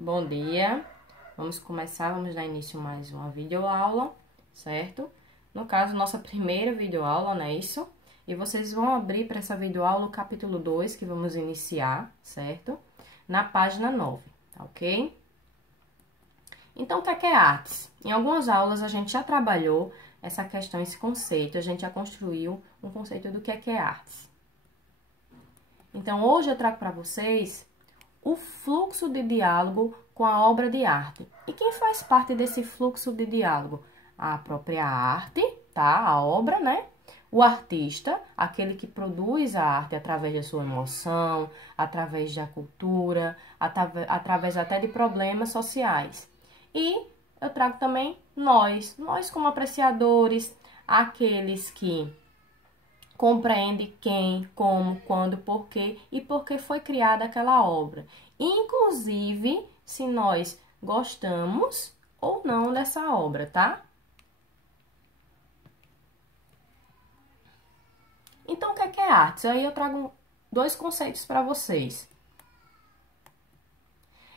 Bom dia, vamos dar início a mais uma videoaula, certo? No caso, nossa primeira videoaula, não é isso? E vocês vão abrir para essa videoaula o capítulo 2, que vamos iniciar, certo? Na página 9, tá ok? Então, o que é artes? Em algumas aulas a gente já trabalhou essa questão, esse conceito, a gente já construiu um conceito do que é artes. Então, hoje eu trago para vocês o fluxo de diálogo com a obra de arte. E quem faz parte desse fluxo de diálogo? A própria arte, tá? A obra, né? O artista, aquele que produz a arte através da sua emoção, através da cultura, através até de problemas sociais. E eu trago também nós como apreciadores, aqueles que compreende quem, como, quando, porquê e por que foi criada aquela obra. Inclusive, se nós gostamos ou não dessa obra, tá? Então, o que é arte? Aí eu trago dois conceitos para vocês.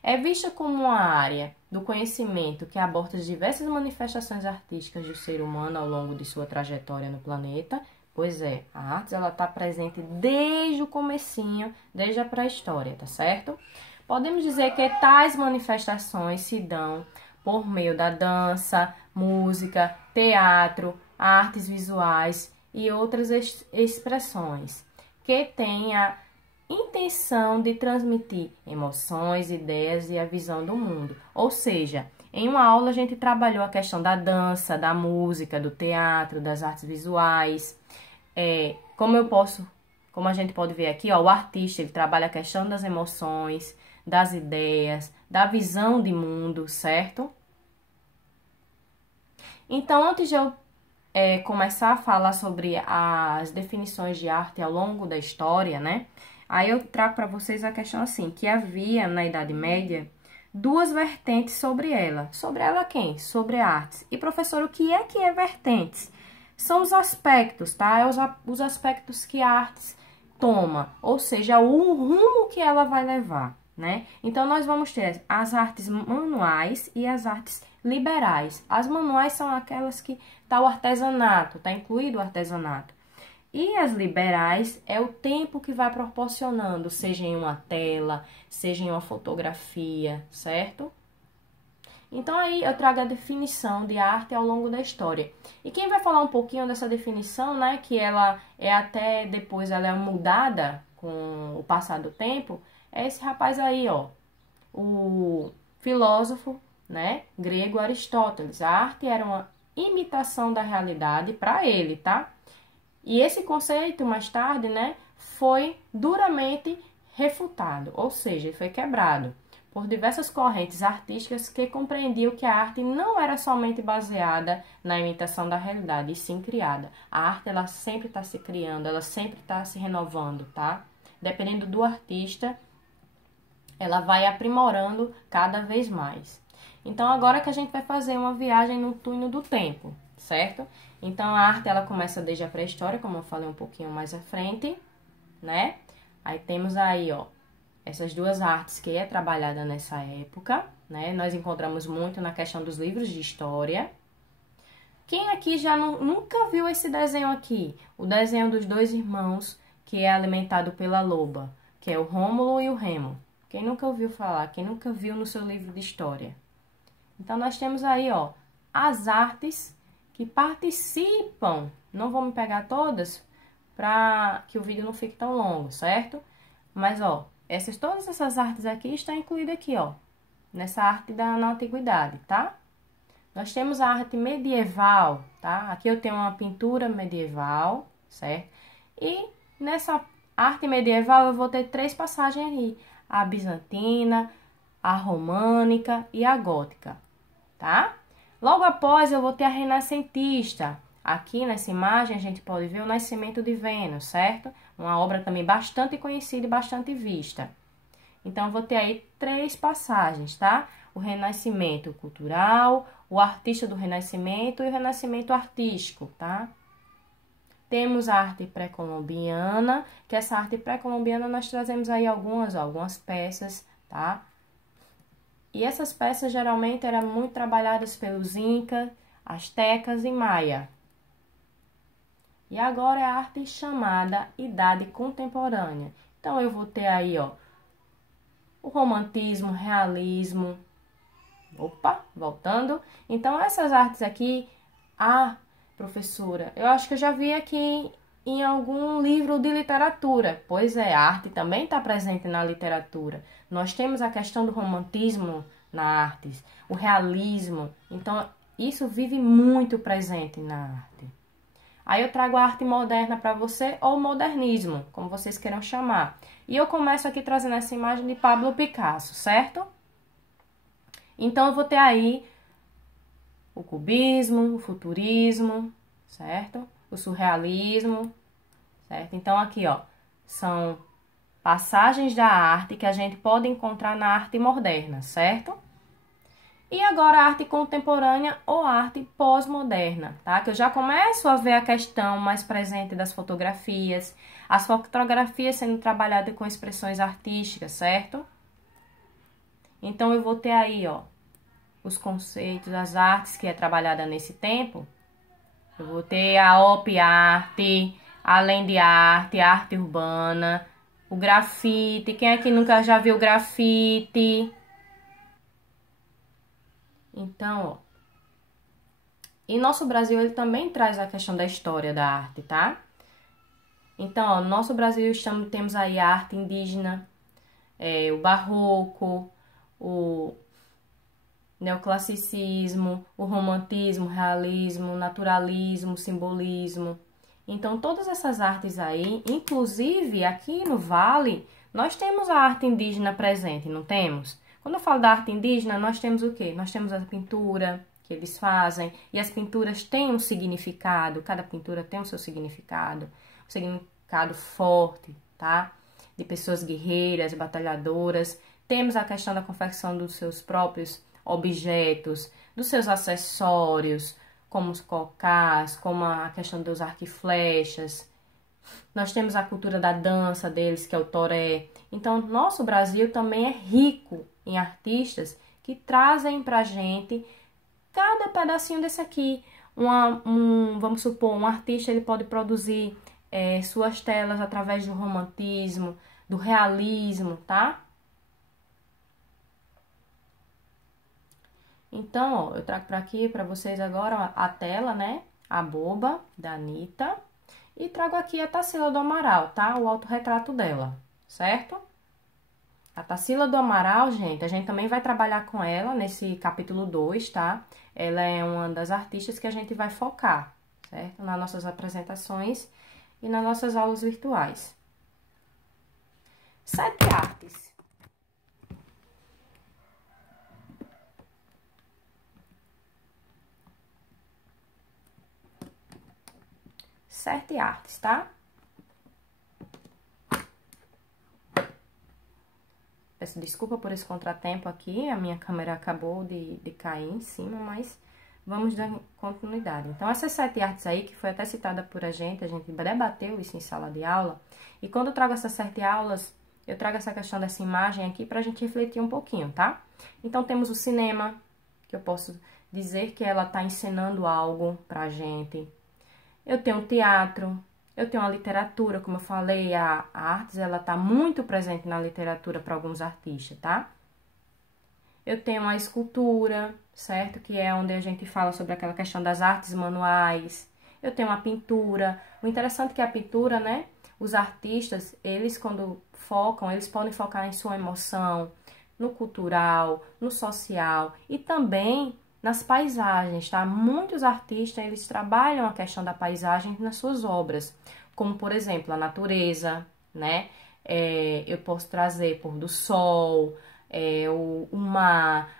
É vista como uma área do conhecimento que aborda as diversas manifestações artísticas do ser humano ao longo de sua trajetória no planeta. Pois é, a arte ela está presente desde o comecinho, desde a pré-história, tá certo? Podemos dizer que tais manifestações se dão por meio da dança, música, teatro, artes visuais e outras expressões que têm a intenção de transmitir emoções, ideias e a visão do mundo. Ou seja, em uma aula a gente trabalhou a questão da dança, da música, do teatro, das artes visuais. Como a gente pode ver aqui, ó, o artista ele trabalha a questão das emoções, das ideias, da visão de mundo, certo? Então, antes de eu começar a falar sobre as definições de arte ao longo da história, né? Aí eu trago para vocês a questão assim, que havia na Idade Média duas vertentes sobre ela. Sobre ela quem? Sobre artes. E professor, o que é vertentes? São os aspectos, tá? Os aspectos que a arte toma, ou seja, o rumo que ela vai levar, né? Então, nós vamos ter as artes manuais e as artes liberais. As manuais são aquelas que tá o artesanato, tá incluído o artesanato. E as liberais é o tempo que vai proporcionando, seja em uma tela, seja em uma fotografia, certo? Então, aí eu trago a definição de arte ao longo da história. E quem vai falar um pouquinho dessa definição, né, que ela é até depois ela é mudada com o passar do tempo, é esse rapaz aí, ó, o filósofo, né, grego Aristóteles. A arte era uma imitação da realidade para ele, tá? E esse conceito, mais tarde, né, foi duramente refutado, ou seja, foi quebrado por diversas correntes artísticas que compreendiam que a arte não era somente baseada na imitação da realidade, e sim criada. A arte, ela sempre está se criando, ela sempre está se renovando, tá? Dependendo do artista, ela vai aprimorando cada vez mais. Então, agora que a gente vai fazer uma viagem no túnel do tempo, certo? Então, a arte, ela começa desde a pré-história, como eu falei um pouquinho mais à frente, né? Aí temos aí, ó, essas duas artes que é trabalhada nessa época, né? Nós encontramos muito na questão dos livros de história. Quem aqui já nunca viu esse desenho aqui? O desenho dos dois irmãos, que é alimentado pela loba, que é o Rômulo e o Remo. Quem nunca ouviu falar? Quem nunca viu no seu livro de história? Então, nós temos aí, ó, as artes que participam. Não vou me pegar todas para que o vídeo não fique tão longo, certo? Mas, ó, todas essas artes aqui estão incluídas aqui, ó, nessa arte na antiguidade, tá? Nós temos a arte medieval, tá? Aqui eu tenho uma pintura medieval, certo? E nessa arte medieval eu vou ter três passagens aí: a bizantina, a românica e a gótica, tá? Logo após eu vou ter a renascentista. Aqui nessa imagem a gente pode ver o Nascimento de Vênus, certo? Uma obra também bastante conhecida e bastante vista. Então, eu vou ter aí três passagens, tá? O Renascimento cultural, o artista do Renascimento e o Renascimento artístico, tá? Temos a arte pré-colombiana, que essa arte pré-colombiana nós trazemos aí algumas peças, tá? E essas peças geralmente eram muito trabalhadas pelos Incas, Astecas e Maia. E agora é a arte chamada Idade Contemporânea. Então, eu vou ter aí, ó, o romantismo, realismo. Opa, voltando. Então, essas artes aqui, professora, eu acho que eu já vi aqui em algum livro de literatura. Pois é, a arte também está presente na literatura. Nós temos a questão do romantismo na arte, o realismo. Então, isso vive muito presente na arte. Aí eu trago a arte moderna para você, ou modernismo, como vocês queiram chamar. E eu começo aqui trazendo essa imagem de Pablo Picasso, certo? Então, eu vou ter aí o cubismo, o futurismo, certo? O surrealismo, certo? Então, aqui, ó, são passagens da arte que a gente pode encontrar na arte moderna, certo? E agora a arte contemporânea ou arte pós-moderna, tá? Que eu já começo a ver a questão mais presente das fotografias, as fotografias sendo trabalhadas com expressões artísticas, certo? Então, eu vou ter aí, ó, os conceitos, as artes que é trabalhada nesse tempo. Eu vou ter a op art, além de arte, arte urbana, o grafite. Quem aqui nunca já viu grafite? Então, ó, e nosso Brasil, ele também traz a questão da história da arte, tá? Então, ó, no nosso Brasil temos aí a arte indígena, o barroco, o neoclassicismo, o romantismo, realismo, naturalismo, simbolismo. Então, todas essas artes aí, inclusive aqui no Vale, nós temos a arte indígena presente, não temos? Quando eu falo da arte indígena, nós temos o quê? Nós temos a pintura que eles fazem, e as pinturas têm um significado, cada pintura tem o seu significado, um significado forte, tá? De pessoas guerreiras, batalhadoras. Temos a questão da confecção dos seus próprios objetos, dos seus acessórios, como os cocás, como a questão dos arco e flechas. Nós temos a cultura da dança deles, que é o toré. Então, nosso Brasil também é rico em artistas que trazem pra gente cada pedacinho desse aqui. Vamos supor, um artista ele pode produzir suas telas através do romantismo, do realismo, tá? Então, ó, eu trago para aqui para vocês agora a tela, né? A boba da Anitta. E trago aqui a Tarsila do Amaral, tá? O autorretrato dela, certo? A Tarsila do Amaral, gente, a gente também vai trabalhar com ela nesse capítulo 2, tá? Ela é uma das artistas que a gente vai focar, certo? Nas nossas apresentações e nas nossas aulas virtuais. 7 artes. Sete artes, tá? Peço desculpa por esse contratempo aqui, a minha câmera acabou de cair em cima, mas vamos dar continuidade. Então, essas 7 artes aí, que foi até citada por a gente debateu isso em sala de aula, e quando eu trago essas 7 aulas, eu trago essa questão dessa imagem aqui pra gente refletir um pouquinho, tá? Então, temos o cinema, que eu posso dizer que ela tá ensinando algo pra gente. Eu tenho o teatro, eu tenho a literatura, como eu falei, a artes, ela tá muito presente na literatura para alguns artistas, tá? Eu tenho a escultura, certo? Que é onde a gente fala sobre aquela questão das artes manuais. Eu tenho a pintura. O interessante é que a pintura, né? Os artistas, eles quando focam, eles podem focar em sua emoção, no cultural, no social e também nas paisagens, tá? Muitos artistas, eles trabalham a questão da paisagem nas suas obras, como, por exemplo, a natureza, né? Eu posso trazer pôr do sol, o mar,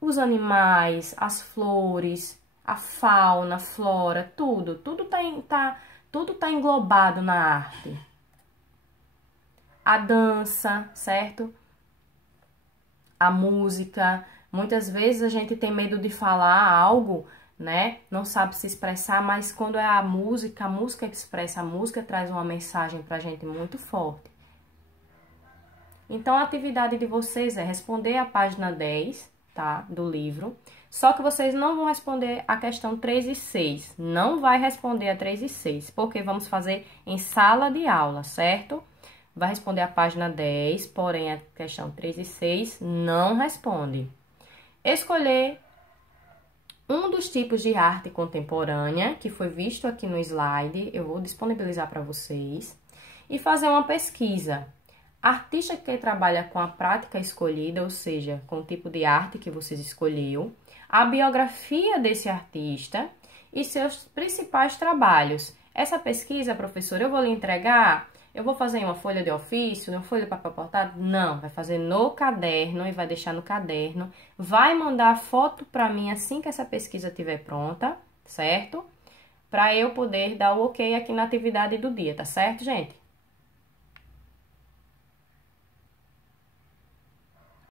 os animais, as flores, a fauna, a flora, tudo tá englobado na arte. A dança, certo? A música. Muitas vezes a gente tem medo de falar algo, né? Não sabe se expressar, mas quando é a música expressa, a música traz uma mensagem pra gente muito forte. Então, a atividade de vocês é responder a página 10, tá, do livro. Só que vocês não vão responder a questão 3 e 6. Não vai responder a 3 e 6, porque vamos fazer em sala de aula, certo? Vai responder a página 10, porém a questão 3 e 6 não responde. Escolher um dos tipos de arte contemporânea, que foi visto aqui no slide, eu vou disponibilizar para vocês, e fazer uma pesquisa. Artista que trabalha com a prática escolhida, ou seja, com o tipo de arte que vocês escolheu, a biografia desse artista e seus principais trabalhos. Essa pesquisa, professora, eu vou lhe entregar, eu vou fazer em uma folha de ofício, uma folha de papel cortado? Não, vai fazer no caderno e vai deixar no caderno. Vai mandar a foto para mim assim que essa pesquisa estiver pronta, certo? Para eu poder dar o ok aqui na atividade do dia, tá certo, gente?